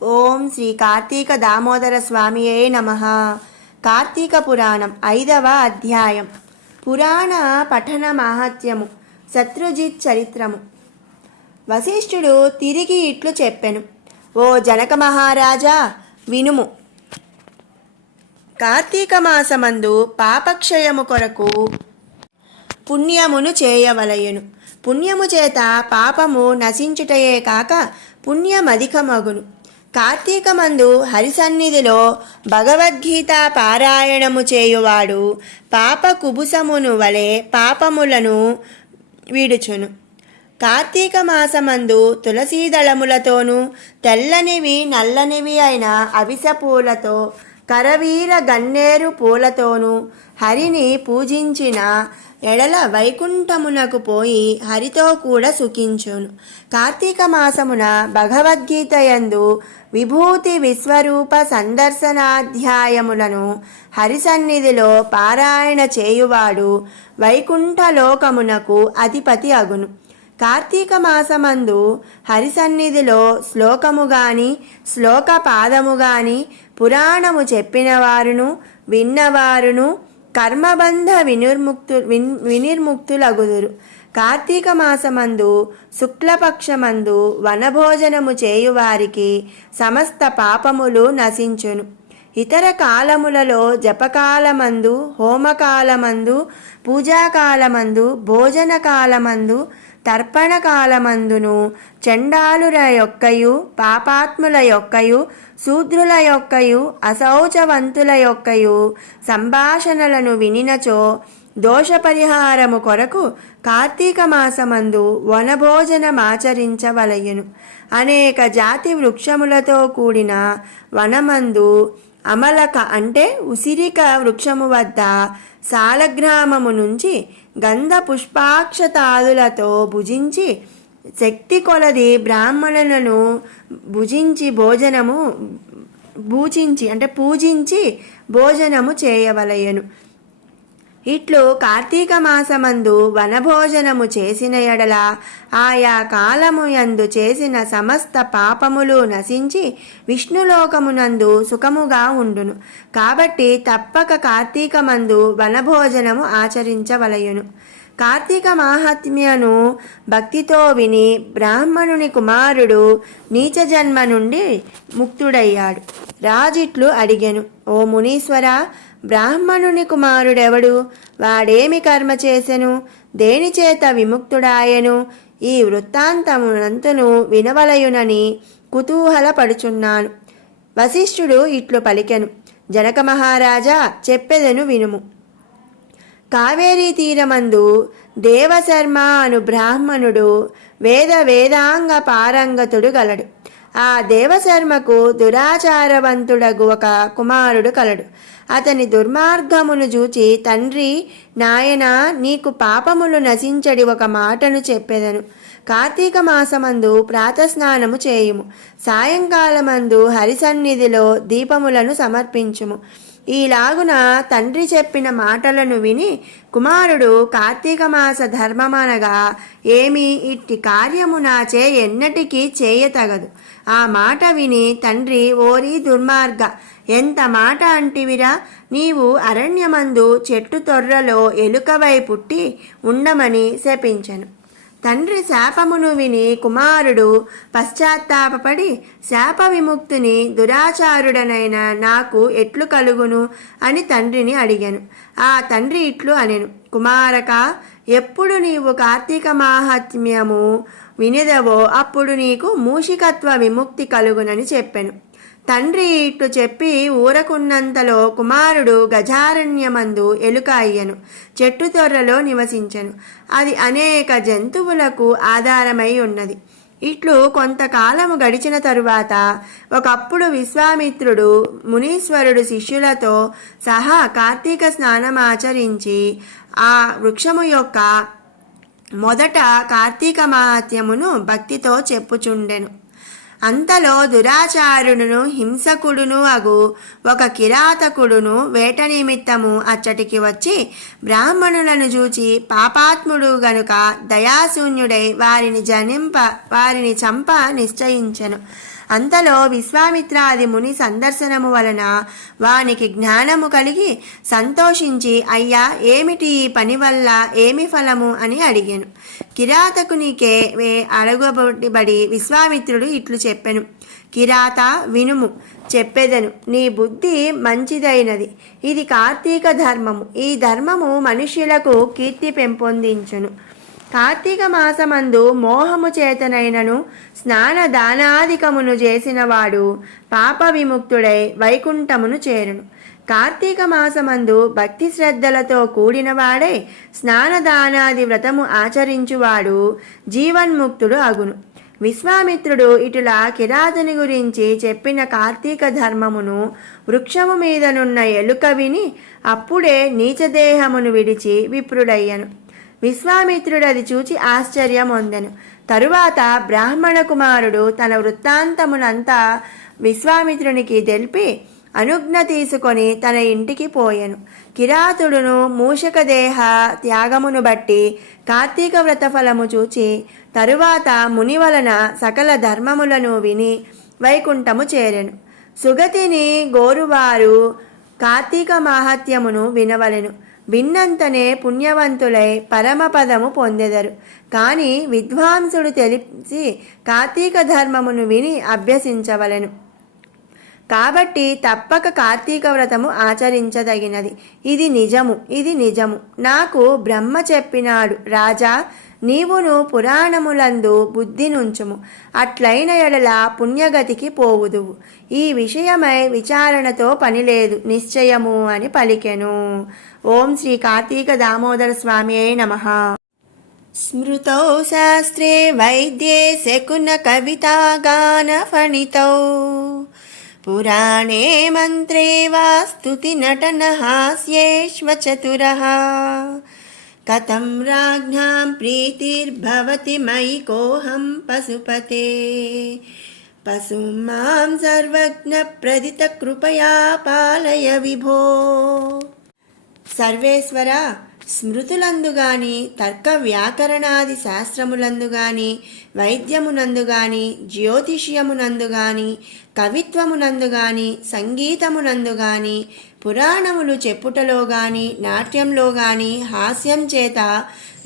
ఓం శ్రీ కార్తీక దామోదర స్వామియే నమః. కార్తీక పురాణం 5వ అధ్యాయం. పురాణ పఠన మహాత్మ్యము. శత్రుజిత్ చరిత్రము. వశిష్ఠుడు తిరిగి ఇట్లు చెప్పెను. ఓ జనక మహారాజా, వినుము. కార్తీక మాసమందు పాపక్షయము కొరకు పుణ్యమును చేయవలయను. పుణ్యము చేత పాపము నశించుటయే కాక పుణ్యమధికమగును. కార్తీకమందు హరిసన్నిధిలో భగవద్గీత పారాయణము చేయువాడు పాప కుబుసమును వలె పాపములను విడుచును. కార్తీక మాసమందు తులసీదళములతోనూ తెల్లనివి నల్లనివి అయిన అవిస పూలతో కరవీర గన్నేరు పూలతోనూ హరిని పూజించిన ఎడల వైకుంఠమునకు పోయి హరితో కూడా సుఖించును. కార్తీక మాసమున భగవద్గీత యందు విభూతి విశ్వరూప సందర్శనాధ్యాయములను హరిసన్నిధిలో పారాయణ చేయువాడు వైకుంఠలోకమునకు అధిపతి అగును. కార్తీక మాసమందు హరిసన్నిధిలో శ్లోకము గాని శ్లోక పాదము గాని పురాణము చెప్పినవారును విన్నవారును కర్మబంధ వినిర్ముక్తులగుదురు. కార్తీక మాసమందు శుక్లపక్షమందు వనభోజనము చేయువారికి సమస్త పాపములు నశించును. ఇతర కాలములలో జపకాలమందు హోమకాలమందు పూజాకాలమందు భోజన కాలమందు తర్పణ కాలమందును చండాలుల యొక్కయు పాపాత్ముల యొక్కయు శూద్రుల యొక్కయు అశౌచవంతుల యొక్కయు సంభాషణలను వినినచో దోషపరిహారము కొరకు కార్తీక మాసమందు వనభోజనమాచరించవలయును. అనేక జాతి వృక్షములతో కూడిన వనమందు అమలక అంటే ఉసిరిక వృక్షము వద్ద సాలగ్రామము నుంచి గంధ పుష్పాక్షతాదులతో భుజించి శక్తి కొలది బ్రాహ్మణులను పూజించి భోజనము చేయవలయను. ఇట్లు కార్తీక మాసమందు వనభోజనము చేసిన ఎడల ఆయా కాలము యందు చేసిన సమస్త పాపములు నశించి విష్ణులోకమునందు సుఖముగా ఉండును. కాబట్టి తప్పక కార్తీకమందు వనభోజనము ఆచరించవలయును. కార్తీక మాహాత్మ్యను భక్తితో విని బ్రాహ్మణుని కుమారుడు నీచ జన్మ నుండి ముక్తుడయ్యాడు. రాజిట్లు అడిగెను, ఓ మునీశ్వర, బ్రాహ్మణుని కుమారుడెవడు? వాడేమి కర్మ చేసెను? దేనిచేత విముక్తుడాయెను? ఈ వృత్తాంతమునంతను వినవలయునని కుతూహలపడుచున్నాను. వశిష్ఠుడు ఇట్లు పలికెను, జనక మహారాజా, చెప్పెదను వినుము. కావేరీ తీరమందు దేవశర్మ అను బ్రాహ్మణుడు వేదాంగ పారంగతుడు గలడు. ఆ దేవశర్మకు దురాచారవంతుడగు ఒక కుమారుడు కలడు. అతని దుర్మార్గమును చూచి తండ్రి, నాయనా, నీకు పాపములు నశించడి ఒక మాటను చెప్పెదను. కార్తీక మాసమందు ప్రాతస్నానము చేయుము. సాయంకాలమందు హరిసన్నిధిలో దీపములను సమర్పించుము. ఈలాగున తండ్రి చెప్పిన మాటలను విని కుమారుడు కార్తీక మాస ధర్మమనగా ఏమి, ఇట్టి కార్యము నాచే ఎన్నటికీ చేయతగదు. ఆ మాట విని తండ్రి, ఓరి దుర్మార్గ, ఎంత మాట అంటివిరా! నీవు అరణ్యమందు చెట్టు తొర్రలో ఎలుకవై పుట్టి ఉండమని శపించెను. తండ్రి శాపమును విని కుమారుడు పశ్చాత్తాపపడి, శాప విముక్తిని దురాచారుడనైన నాకు ఎట్లు కలుగును అని తండ్రిని అడిగాను. ఆ తండ్రి ఇట్లు అనెను, కుమారక, ఎప్పుడు నీవు కార్తీక మాహాత్మ్యము వినెదవో అప్పుడు నీకు మూషికత్వ విముక్తి కలుగునని చెప్పెను. తండ్రి ఇట్లు చెప్పి ఊరకున్నంతలో కుమారుడు గజారణ్యమందు ఎలుక అయ్యను. చెట్టు తొర్రలో నివసించెను. అది అనేక జంతువులకు ఆధారమై ఉన్నది. ఇట్లు కొంతకాలము గడిచిన తరువాత ఒకప్పుడు విశ్వామిత్రుడు మునీశ్వరుడు శిష్యులతో సహా కార్తీక స్నానమాచరించి ఆ వృక్షము యొక్క మొదట కార్తీక మహాత్మ్యమును భక్తితో చెప్పుచుండెను. అంతలో దురాచారుడును హింసకుడును అగు ఒక కిరాతకుడును వేట నిమిత్తము అచ్చటికి వచ్చి బ్రాహ్మణులను చూచి పాపాత్ముడు గనుక దయాశూన్యుడై వారిని చంప నిశ్చయించెను. అంతలో విశ్వామిత్రాది ముని సందర్శనము వలన వానికి జ్ఞానము కలిగి సంతోషించి, అయ్యా, ఏమిటి ఈ పని వల్ల ఏమి ఫలము అని అడిగాను. కిరాతకునికే అడగబడి విశ్వామిత్రుడు ఇట్లు చెప్పెను. కిరాత, వినుము, చెప్పెదను. నీ బుద్ధి మంచిదైనది. ఇది కార్తీక ధర్మము. ఈ ధర్మము మనుష్యులకు కీర్తి పెంపొందించును. కార్తీక మాసమందు మోహము చేతనైనను స్నాన దానాదికమును చేసినవాడు పాప విముక్తుడై వైకుంఠమును చేరును. కార్తీక మాసమందు భక్తి శ్రద్ధలతో కూడినవాడై స్నానదానాది వ్రతము ఆచరించువాడు జీవన్ముక్తుడు అగును. విశ్వామిత్రుడు ఇటులా కిరాతుని గురించి చెప్పిన కార్తీక ధర్మమును వృక్షము మీదనున్న ఎలుక విని అప్పుడే నీచదేహమును విడిచి విప్రుడయ్యను. విశ్వామిత్రుడు అది చూచి ఆశ్చర్యం పొందెను. తరువాత బ్రాహ్మణ కుమారుడు తన వృత్తాంతమునంతా విశ్వామిత్రునికి తెలిపి అనుజ్ఞ తీసుకొని తన ఇంటికి పోయెను. కిరాతుడును మూషక దేహ త్యాగమును బట్టి కార్తీక వ్రత ఫలము చూచి తరువాత ముని వలన సకల ధర్మములను విని వైకుంఠము చేరెను. సుగతిని గోరువారు కార్తీక మాహాత్మ్యమును వినవలెను. విన్నంతనే పుణ్యవంతులై పరమపదము పొందెదరు. కానీ విద్వాంసుడు తెలిసి కార్తీక ధర్మమును విని అభ్యసించవలెను. కాబట్టి తప్పక కార్తీక వ్రతము ఆచరించదగినది. ఇది నిజము. నాకు బ్రహ్మ చెప్పినాడు. రాజా, నీవును పురాణములందు బుద్ధి నుంచుము. అట్లైన ఎడల పుణ్యగతికి పోవుదువు. ఈ విషయమై విచారణతో పనిలేదు, నిశ్చయము అని పలికెను. ఓం శ్రీ కార్తీక దామోదర స్వామియే నమః. స్మృతౌ శాస్త్రే వైద్యే శకున కవితా గాన ఫణితౌ పురాణే మంత్రే వా స్తుతి నటన హాస్యేష్వ చతురః కథం రాజ్ఞాం ప్రీతిర్భవతి మయి కోహం పశుపతే పశుం మాం సర్వజ్ఞ ప్రదిత కృపయా పాలయ విభో. సర్వేశ్వర, స్మృతులందు గాని తర్క వ్యాకరణాది శాస్త్రములందు గాని వైద్యమునందు గాని జ్యోతిష్యమునందు గాని కవిత్వమునందు గాని సంగీతమునందు గాని పురాణములు చెప్పుటలో గాని నాట్యంలో గాని హాస్యం చేత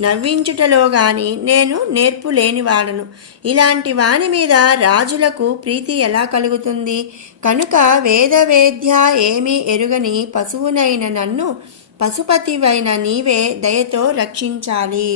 నవ్వించుటలో గాని నేను నేర్పు లేనివాడను. ఇలాంటి వాని మీద రాజులకు ప్రీతి ఎలా కలుగుతుంది? కనుక వేదవేద్య ఏమీ ఎరుగని పశువునైన నన్ను పశుపతివైన నీవే దయతో రక్షించాలి.